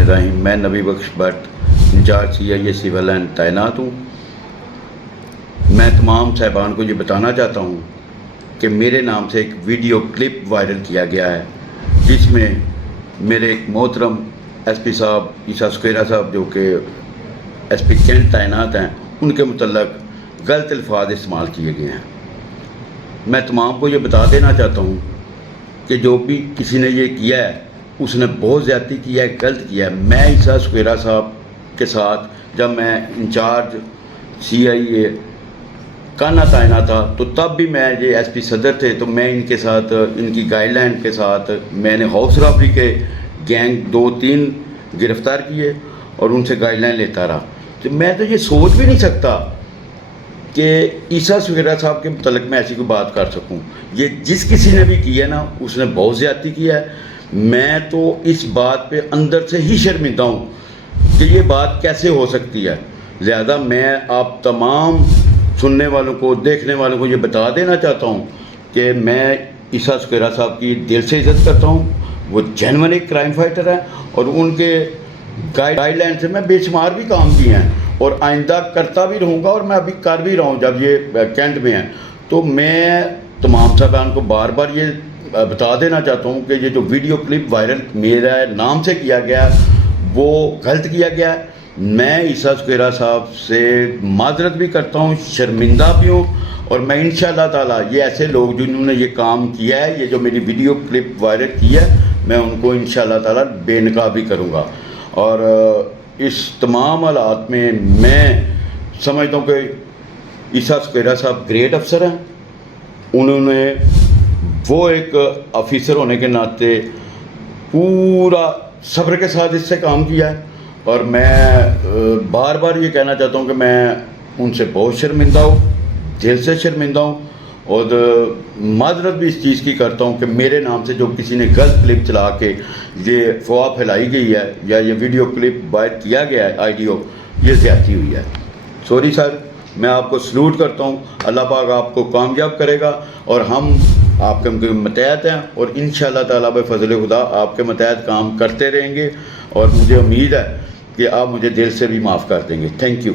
बिस्मिल्लाहिर्रहमानिर्रहीम। मैं Nabi Bakhsh Bhatt in charge CIA civil line तैनात हूँ। मैं तमाम साहिबान को ये बताना चाहता हूँ कि मेरे नाम से एक वीडियो क्लिप वायरल किया गया है, जिसमें मेरे एक मोहतरम SP साहब ईसा सुकेरा साहब जो कि SP कैंट तैनात हैं, उनके मुतल्लक गलत अल्फाज इस्तेमाल किए गए हैं। मैं तमाम को ये बता देना चाहता हूँ कि जो भी किसी ने ये किया है उसने बहुत ज़्यादती किया है, गलत किया है। मैं ईसा सुकेरा साहब के साथ जब मैं इंचार्ज CIA काना तैनात था तो तब भी मैं ये SP सदर थे, तो मैं इनके साथ इनकी गाइडलाइन के साथ मैंने हाउस रॉबरी के गैंग 2-3 गिरफ़्तार किए और उनसे गाइडलाइन लेता रहा। तो मैं तो ये सोच भी नहीं सकता कि ईसा सुकेरा साहब के मुतल्लिक़ मैं ऐसी कोई बात कर सकूं। ये जिस किसी ने भी किया ना, उसने बहुत ज़्यादती किया है। मैं तो इस बात पे अंदर से ही शर्मिंदा हूँ कि ये बात कैसे हो सकती है। लिहाजा मैं आप तमाम सुनने वालों को, देखने वालों को ये बता देना चाहता हूँ कि मैं ईसा सुकेरा साहब की दिल से इज़्ज़त करता हूँ। वो जेन्युइन एक क्राइम फाइटर है और उनके गाइडलाइन से मैं बेशुमार भी काम किए हैं और आइंदा करता भी रहूँगा, और मैं अभी कर भी रहा हूँ जब ये कैंट में है। तो मैं तमाम साहबान को बार बार ये बता देना चाहता हूँ कि ये जो वीडियो क्लिप वायरल मेरे नाम से किया गया वो गलत किया गया है। मैं ईसा सुकेरा साहब से माजरत भी करता हूँ, शर्मिंदा भी हूँ, और मैं इंशाअल्लाह ताला ये ऐसे लोग जिन्होंने ये काम किया है, ये जो मेरी वीडियो क्लिप वायरल की है, मैं उनको इंशाअल्लाह ताला बेनकाब भी करूँगा। और इस तमाम हालात में मैं समझता हूँ कि ईसा सुकेरा साहब ग्रेट अफसर हैं। उन्होंने वो एक ऑफिसर होने के नाते पूरा सब्र के साथ इससे काम किया है, और मैं बार बार ये कहना चाहता हूँ कि मैं उनसे बहुत शर्मिंदा हूँ, दिल से शर्मिंदा हूँ, और माजरत भी इस चीज़ की करता हूँ कि मेरे नाम से जो किसी ने गलत क्लिप चला के ये अफवाह फैलाई गई है या ये वीडियो क्लिप वायरल किया गया है ऑडियो, ये ज़्यादती हुई है। सॉरी सर, मैं आपको सलूट करता हूँ। अल्लाह पाक आपको कामयाब करेगा और हम आपके मतहत हैं, और इंशाअल्लाह ताला बफ़ज़ल खुदा आपके मतहत काम करते रहेंगे, और मुझे उम्मीद है कि आप मुझे दिल से भी माफ़ कर देंगे। Thank you.